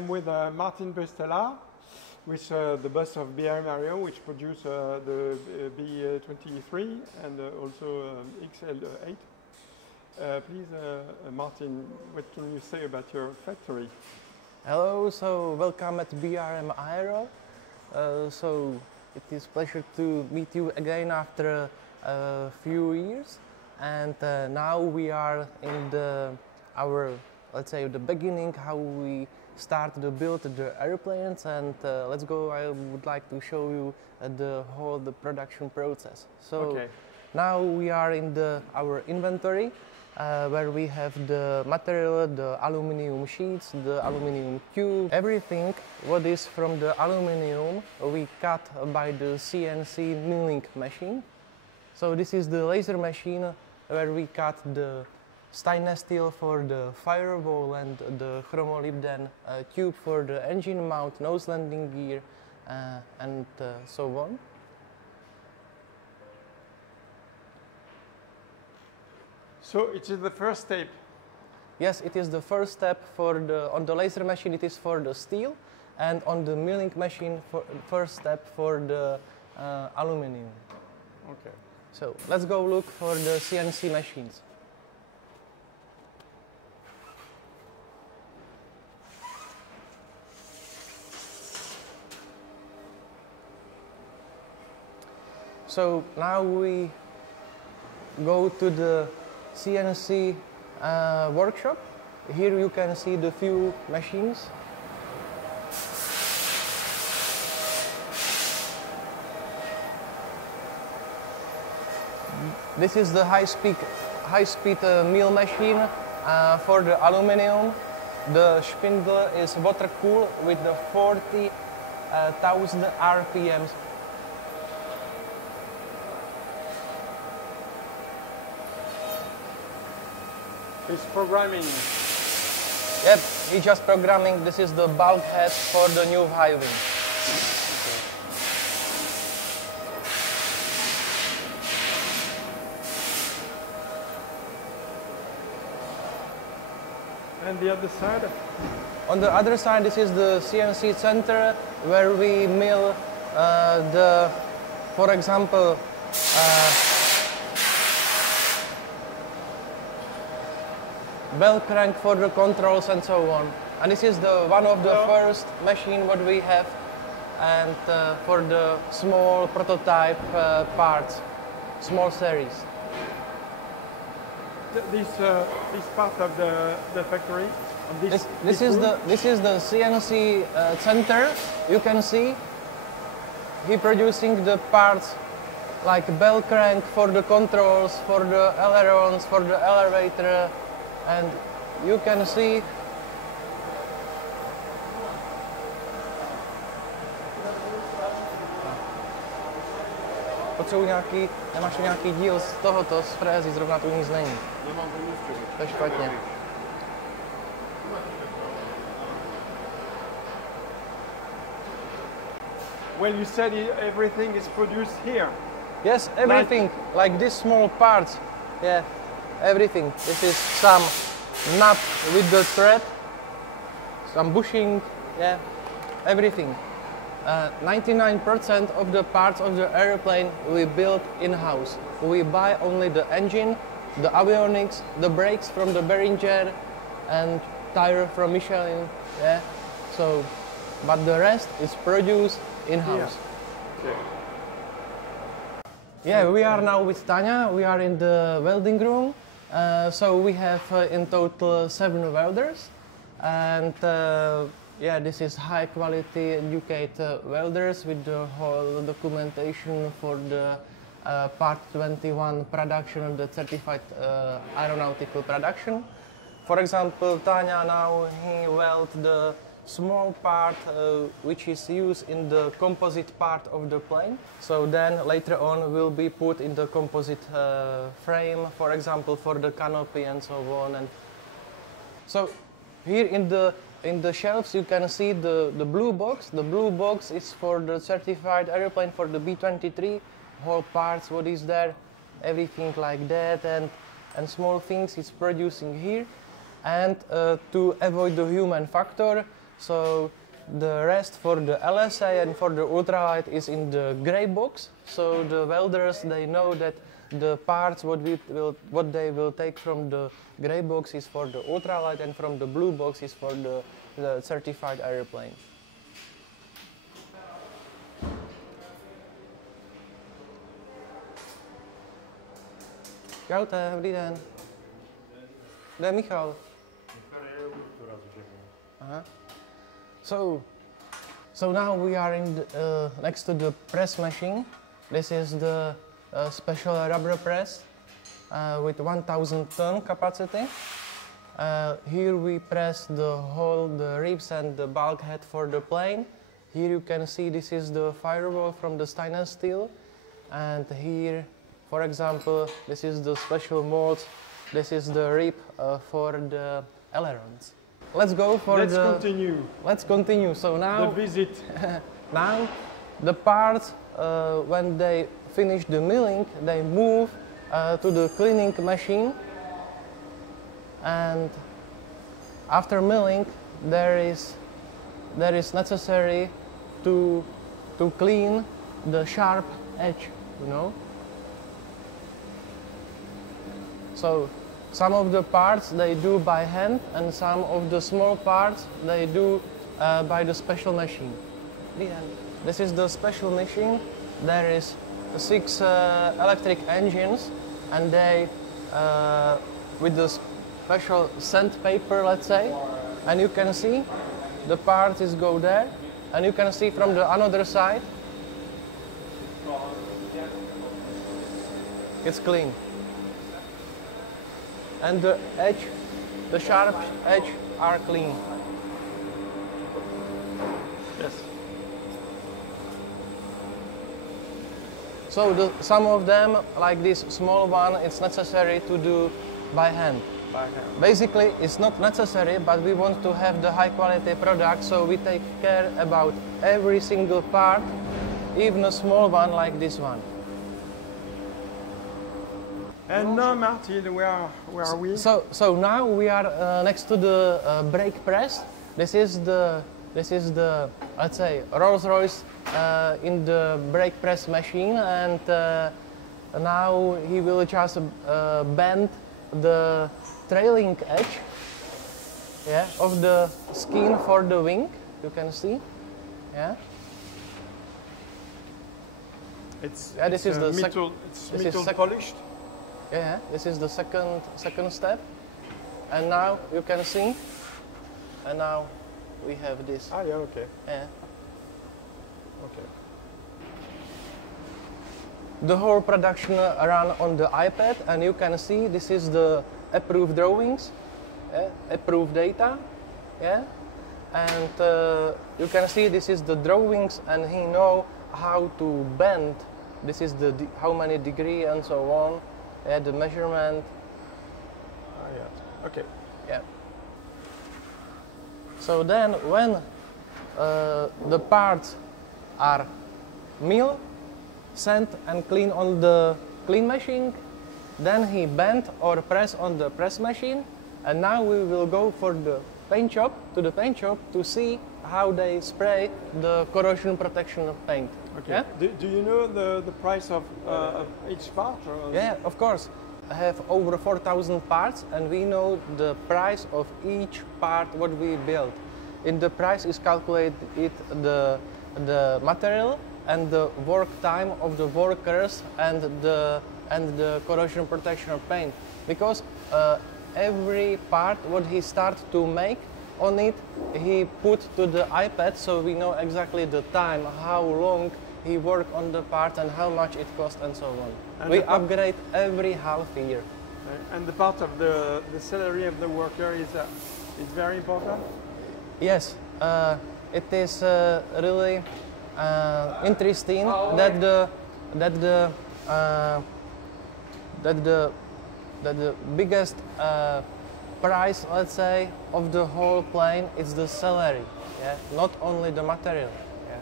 am with Martin Bristela, with the boss of BRM Aero, which produce the B23 and also XL8. Please, Martin, what can you say about your factory? Hello, so welcome at BRM Aero. So it is a pleasure to meet you again after a few years, and now we are in our, let's say, the beginning how we start to build the airplanes, and let's go. I would like to show you the production process. So okay. Now we are in our inventory. Where we have the material, the aluminum sheets, the aluminum tube, everything what is from the aluminum we cut by the CNC milling machine. So this is the laser machine where we cut the stainless steel for the firewall and the chromolybden tube for the engine mount, nose landing gear, and so on. So it is the first step? Yes, it is the first step on the laser machine it is for the steel, and on the milling machine first step for the aluminum. Okay. So let's go look for the CNC machines. So now we go to the CNC workshop. Here you can see the few machines. This is the high-speed mill machine for the aluminum. The spindle is water-cooled with the 40,000 RPMs. It's programming. Yep, he's just programming. This is the bulkhead for the new high wing. Okay. And the other side? On the other side, this is the CNC center where we mill for example, bell crank for the controls and so on. And this is one of the first machine what we have, and for the small prototype parts, small series. This part of the factory. This is the CNC center. You can see he producing the parts like bell crank for the controls, for the ailerons, for the elevator. And you can see nemáš nějaký díl z tohoto, z frézy, zrovna tu nic není. To je špatně. Well, you said everything is produced here. Yes, everything, like these small parts. Yeah. Everything. This is some nut with the thread, some bushing, yeah, everything. 99% of the parts of the airplane we build in-house. We buy only the engine, the avionics, the brakes from the Behringer, and tire from Michelin. Yeah. So, but the rest is produced in-house. Yeah. Yeah, we are now with Tanya. We are in the welding room. So we have in total 7 welders, and yeah, this is high quality educated welders with the whole documentation for the Part 21 production of the certified aeronautical production. For example, Tanya now he weld the small part which is used in the composite part of the plane. So then later on will be put in the composite frame, for example, for the canopy and so on. And so here in the shelves you can see the blue box. The blue box is for the certified airplane for the B23, whole parts, what is there, everything like that, and small things it's producing here. And to avoid the human factor, So the rest for the LSA and for the ultralight is in the gray box. So the welders, they know that the parts what they will take from the gray box is for the ultralight, and from the blue box is for the certified airplane. Čaute, dobrý den. Kde je Michal? So now we are next to the press machine. This is the special rubber press with 1,000 ton capacity. Here we press the ribs and the bulkhead for the plane. Here you can see this is the firewall from the stainless steel, and here, for example, this is the special molds. This is the rib for the ailerons. Let's go for continue. Let's continue. So now the visit. Now the parts, when they finish the milling, they move to the cleaning machine, and after milling, there is necessary to clean the sharp edge, you know. So some of the parts they do by hand, and some of the small parts they do by the special machine. This is the special machine. There is 6 electric engines, and they with the special sandpaper, let's say, and you can see the parts go there, and you can see from the another side it's clean. And the edge, the sharp edge are clean. Yes. So some of them, like this small one, it's necessary to do by hand. Basically, it's not necessary, but we want to have the high quality product, so we take care about every single part, even a small one like this one. And now, Martin, where are we? So now we are next to the brake press. This is the let's say Rolls-Royce in the brake press machine, and now he will just bend the trailing edge, yeah, of the skin for the wing. You can see, yeah. It's metal polished. Yeah, this is the second step, and now you can see, and now we have this. Ah, yeah, okay. Yeah. Okay. The whole production run on the iPad, and you can see this is the approved drawings, approved data, yeah, and you can see this is the drawings, and he know how to bend. This is the how many degree and so on. Yeah, the measurement. Ah, yeah. Okay. Yeah. So then, when the parts are milled, sand and clean on the clean machine, then he bend or press on the press machine, and now we will go for the paint shop, to see how they spray the corrosion protection paint. Okay. Yeah? Do you know the price of each part? Or? Yeah, of course. I have over 4,000 parts, and we know the price of each part what we build. In the price is calculated the material and the work time of the workers and the corrosion protection of paint, because every part what he starts to make on it, he put to the iPad, so we know exactly the time, how long he worked on the part and how much it cost and so on. And we upgrade every half year. And the part of the salary of the worker is very important? Yes, it is really interesting that the biggest price, let's say, of the whole plane is the salary, yeah, not only the material. Yeah.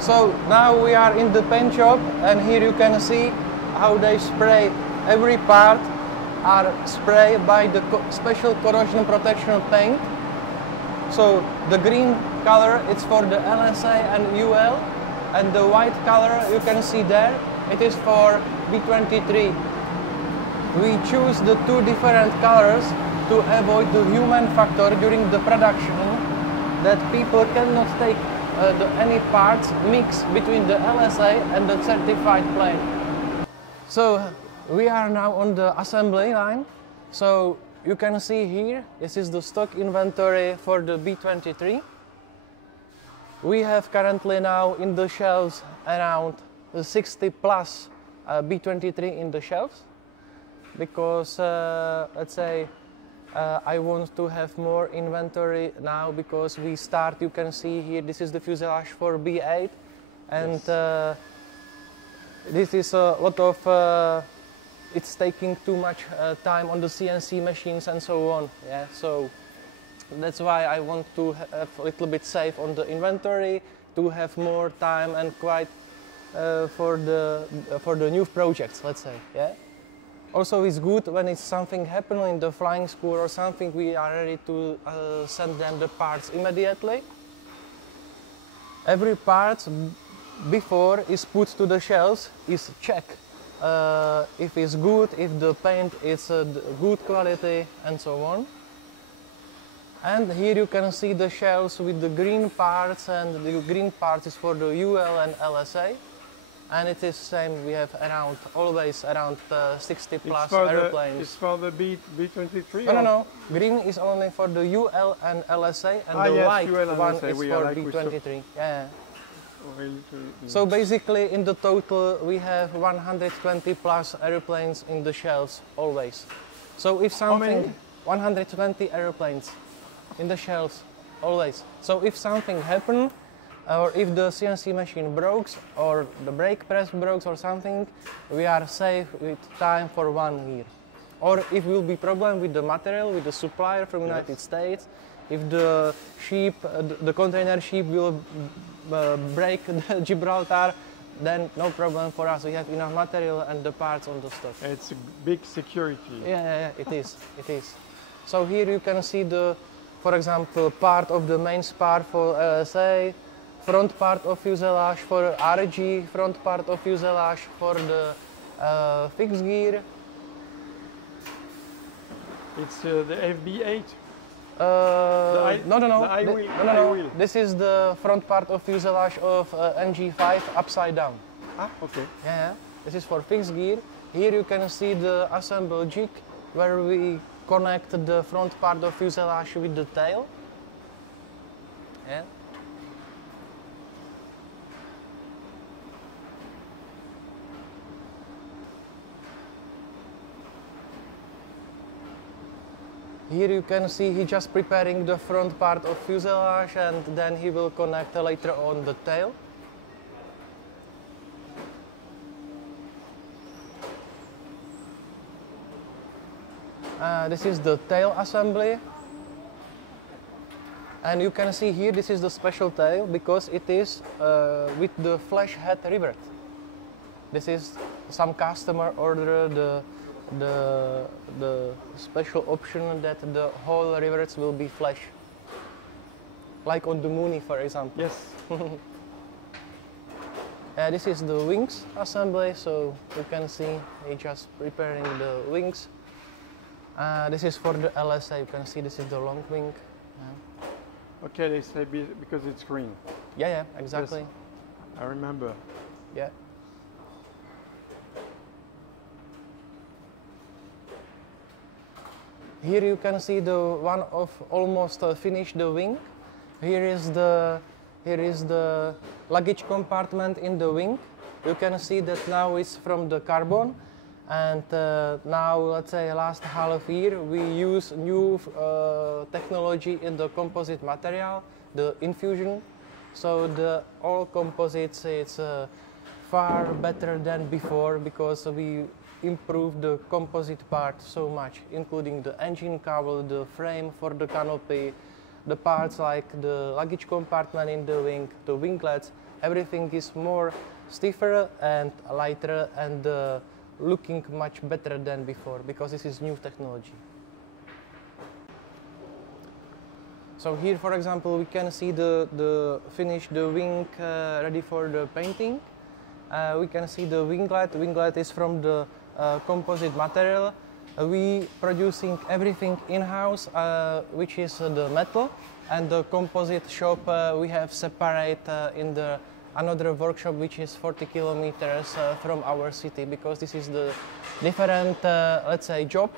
So now we are in the paint shop, and here you can see how they spray every part are sprayed by the special corrosion protection paint. So the green color is for the LSA and UL, and the white color you can see there, it is for B23. We choose the two different colors to avoid the human factor during the production, that people cannot take any parts mix between the LSA and the certified plane. So we are now on the assembly line. So you can see here, this is the stock inventory for the B23. We have currently now in the shelves around 60 plus B23 in the shelves, because let's say I want to have more inventory now, because we start, you can see here, this is the fuselage for B8, and yes. This is a lot of, it's taking too much time on the CNC machines and so on. Yeah, so that's why I want to have a little bit safe on the inventory, to have more time and quite for the new projects, let's say. Yeah. Also, it's good when it's something happening in the flying school or something, we are ready to send them the parts immediately. Every part before is put to the shelves is checked if it's good, if the paint is good quality, and so on. And here you can see the shelves with the green parts, and the green parts is for the UL and LSA. And it is same, we have around, always around 60 plus airplanes. It's for the B23? No. Green is only for the UL and LSA, and the white one is for B23. Yeah. So basically in the total we have 120 plus airplanes in the shelves, always. So if something, 120 airplanes in the shelves, always. So if something happens, or if the CNC machine breaks, or the brake press breaks or something, we are safe with time for 1 year. Or if will be problem with the material, with the supplier from United States, if the ship, the container ship will break the Gibraltar, then no problem for us. We have enough material and the parts on the stock. It's a big security. Yeah, it is. So here you can see the, for example, part of the main spar for LSA, front part of fuselage for RG, front part of fuselage for the fixed gear. It's the FB8? No. This is the front part of fuselage of NG5 upside down. Ah, okay. Yeah, this is for fixed gear. Here you can see the assemble jig where we connect the front part of fuselage with the tail. Yeah. Here you can see he just preparing the front part of fuselage, and then he will connect later on the tail. This is the tail assembly. And you can see here, this is the special tail, because it is with the flash head rivet. This is some customer order the special option that the whole rivets will be flash, like on the Mooney, for example. Yes. This is the wings assembly, so you can see he just preparing the wings. This is for the LSA. You can see this is the long wing. Okay, they say because it's green. Yeah, exactly. Yes. I remember. Yeah. Here you can see the one of almost finished the wing. Here is the luggage compartment in the wing. You can see that now it's from the carbon, and now, let's say, last half year we use new technology in the composite material, the infusion. So the all composites, it's far better than before, because we improve the composite part so much, including the engine cowl, the frame for the canopy, the parts like the luggage compartment in the wing, the winglets. Everything is more stiffer and lighter, and the looking much better than before, because this is new technology. So here, for example, we can see the finished wing ready for the painting. We can see the winglet. Winglet is from the composite material. We producing everything in-house, which is the metal, and the composite shop we have separate in the another workshop which is 40 kilometers from our city, because this is the different, let's say, job.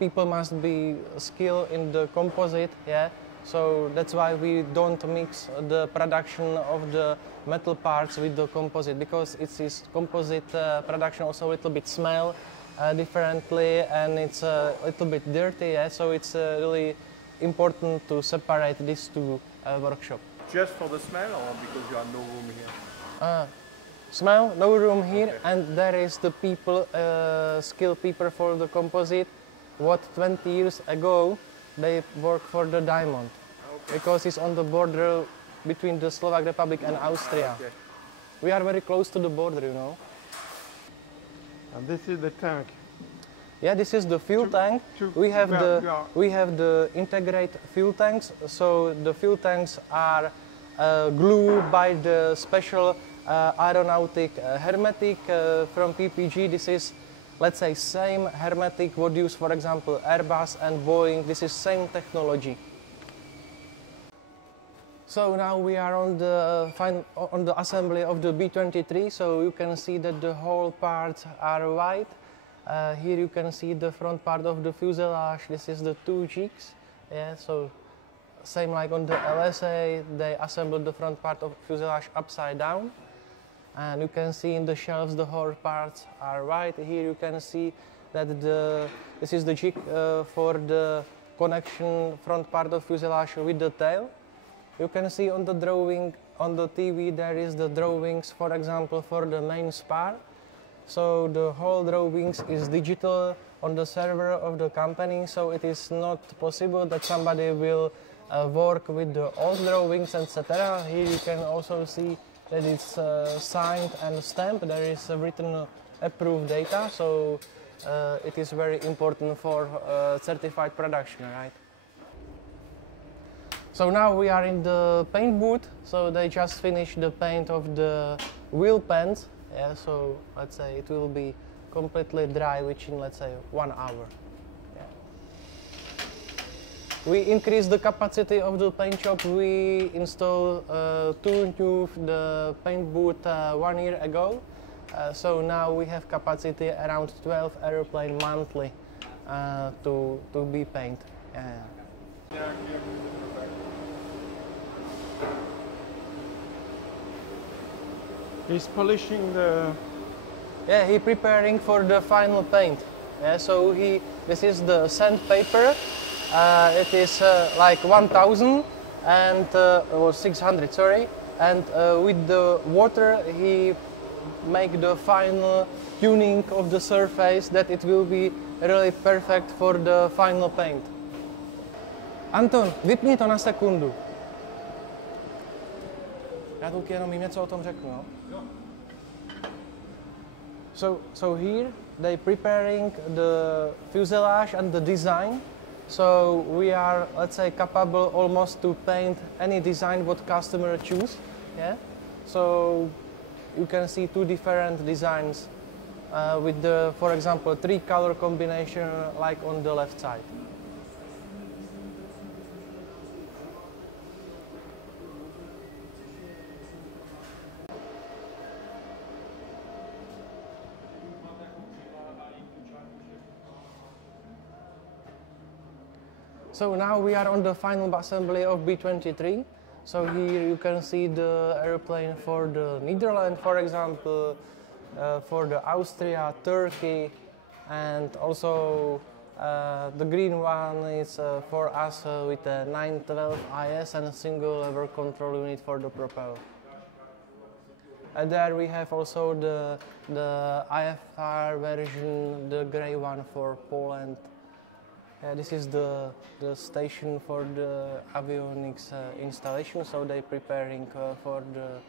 People must be skilled in the composite, yeah. So that's why we don't mix the production of the metal parts with the composite, because it is composite production also a little bit smell differently, and it's a little bit dirty, yeah. So it's really important to separate these two workshops. Just for the smell, or because you have no room here? Smell, no room here, okay. And there is the people, skilled people for the composite. What 20 years ago they worked for the diamond, okay. Because it's on the border between the Czech Republic and Austria. Okay. We are very close to the border, you know. And this is the tank. Yeah, this is the fuel tank. We have the integrate fuel tanks. So the fuel tanks are glued by the special aeronautic hermetic from PPG. This is, let's say, same hermetic what used, for example, Airbus and Boeing. This is same technology. So now we are on the assembly of the B23. So you can see that the whole parts are white. Here you can see the front part of the fuselage. This is the two jigs. Yeah, so same like on the LSA, they assembled the front part of fuselage upside down. And you can see in the shelves the whole parts are white. Here you can see that this is the jig for the connection front part of fuselage with the tail. You can see on the drawing on the TV there is the drawings, for example, for the main spar. So the whole drawings is digital on the server of the company, so it is not possible that somebody will work with the old drawings, etc. Here you can also see that it's signed and stamped. There is written approved data, so it is very important for certified production, right? So now we are in the paint booth. So they just finished the paint of the wheel pans. Yeah, so let's say it will be completely dry within, let's say, 1 hour. Yeah. We increased the capacity of the paint shop. We installed two new paint booth 1 year ago. So now we have capacity around 12 airplanes monthly to be painted. Yeah. He's polishing the... Yeah, he's preparing for the final paint. Yeah, so this is the sandpaper. It is like 1000 and or 600, sorry. And with the water, he make the final tuning of the surface that it will be really perfect for the final paint. Anton, vypni to na sekundu. Já tu jenom jim něco o tom řeknu, jo? So here they preparing the fuselage and the design. So we are, let's say, capable almost to paint any design what customer choose. Yeah. So you can see two different designs with the, for example, 3 color combination like on the left side. So now we are on the final assembly of B23. So here you can see the airplane for the Netherlands, for example, for the Austria, Turkey, and also the green one is for us with a 912 IS and a single lever control unit for the propeller. And there we have also the IFR version, the grey one for Poland. This is the station for the avionics installation, so they're preparing for the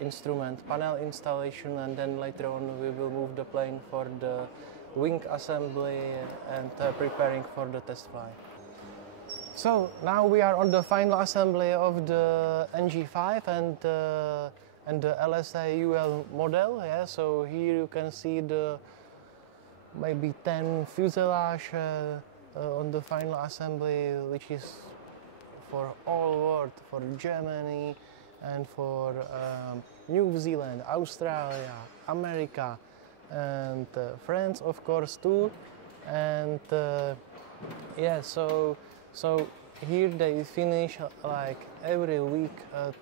instrument panel installation, and then later on we will move the plane for the wing assembly and preparing for the test flight. So now we are on the final assembly of the NG5 and the LSA UL model. Yeah, so here you can see the maybe 10 fuselage on the final assembly, which is for all world, for Germany and for New Zealand, Australia, America, and France, of course, too. And yeah, so here they finish like every week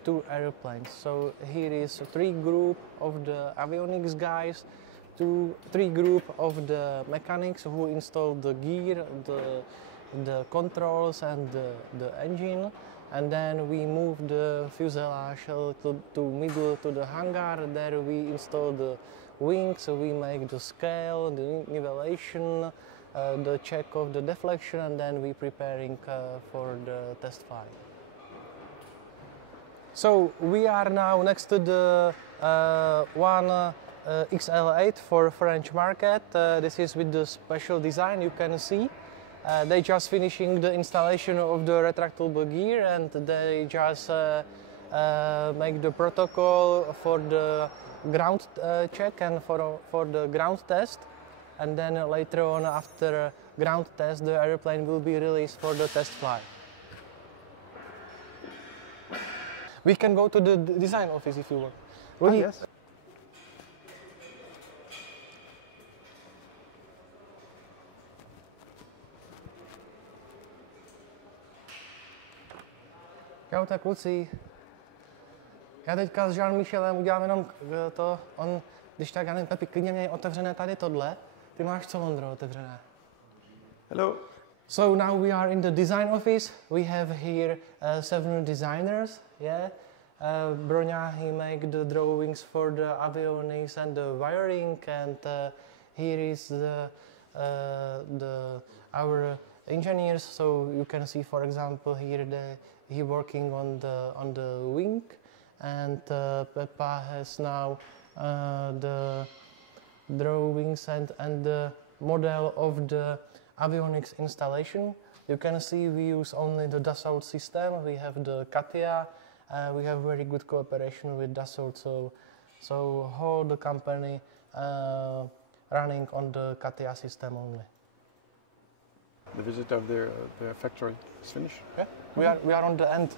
2 airplanes. So here is 3 group of the avionics guys, 3 group of the mechanics who install the gear, the controls and the engine, and then we move the fuselage to middle to the hangar. There we install the wings, so we make the scale, the nivellation, the check of the deflection, and then we preparing for the test flight. So we are now next to the one XL8 for French market. This is with the special design, you can see. They just finishing the installation of the retractable gear, and they just make the protocol for the ground check and for the ground test. And then later on, after ground test, the airplane will be released for the test flight. We can go to the design office if you want. Yes. Jo, tak kluci, já teďka s Jean-Michelem udělám jenom to, když tak, já nevím, Pepi, klidně měj otevřené tady tohle. Ty máš co, Ondro, otevřené? Hello. So now we are in the design office. We have here 7 designers, yeah. Broňa, he make the drawings for the avionics and the wiring, and here is our engineers. So you can see, for example, here he working on the wing, and Peppa has now the drawings and the model of the avionics installation. You can see we use only the Dassault system. We have the CATIA. We have very good cooperation with Dassault, so whole the company running on the CATIA system only. The visit of their factory is finished? Yeah, we are on the end.